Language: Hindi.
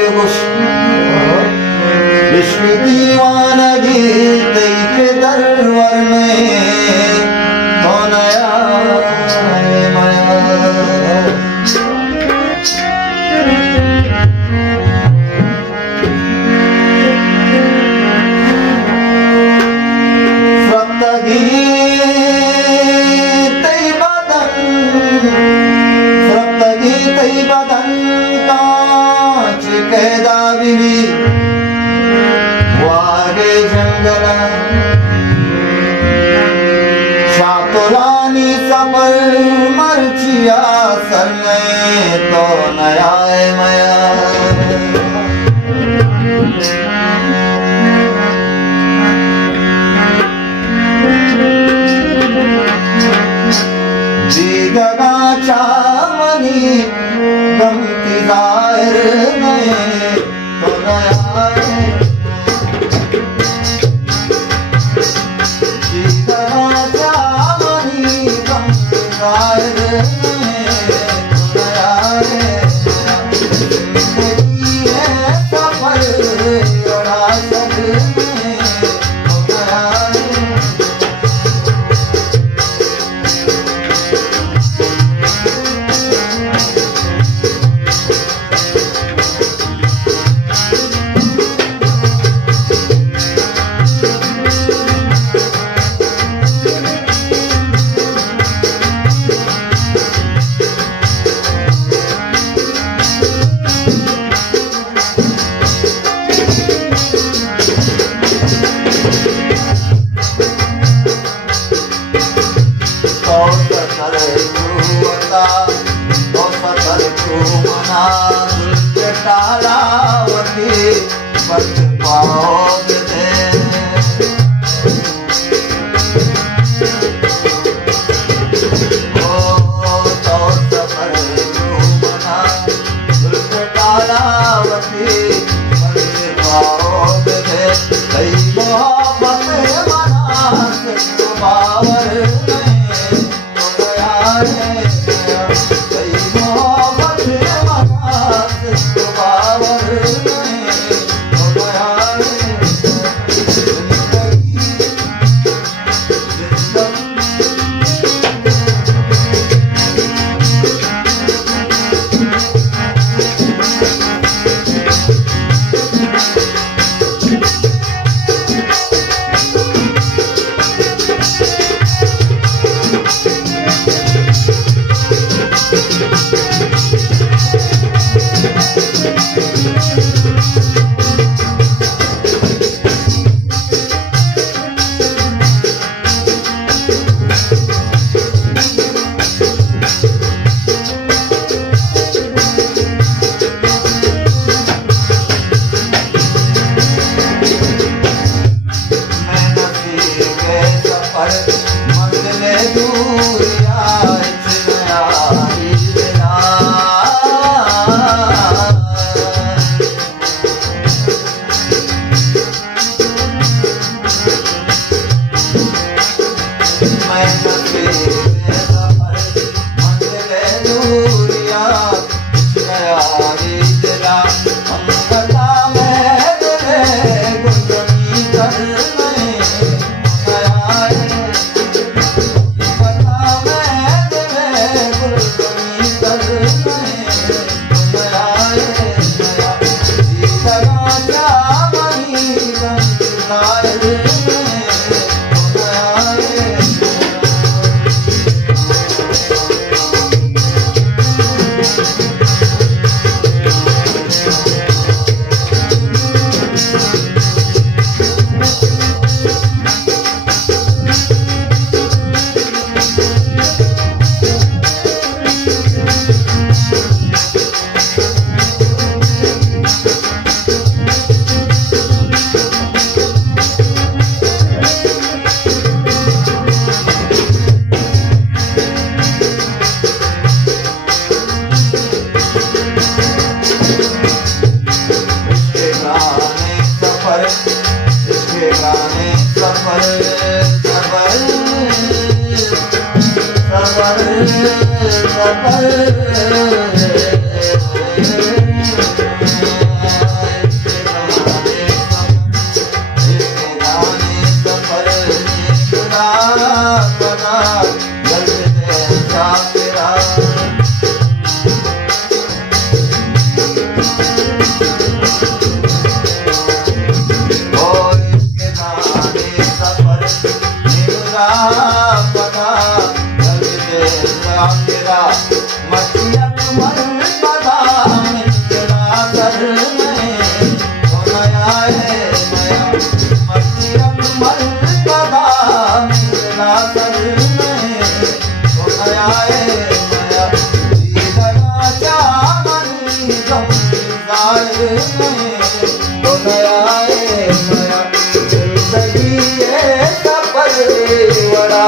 बेहोश इश्क दीवानगी तेरे दरबार में तो नया माया शातुलानी सबर मर्चिया सर में तो नया मया दीदगा चामनी गमती जाहिर में तो नया और इसके जाने सफर मेरा पता चल गया मेरा मसीहत मन पता मेरा सर में तो नया है नया मसीहत मन पता मेरा सर में तो नया है नया जीना चाहनी गम जाए तो नया है नया जिंदगी है सफर बड़ा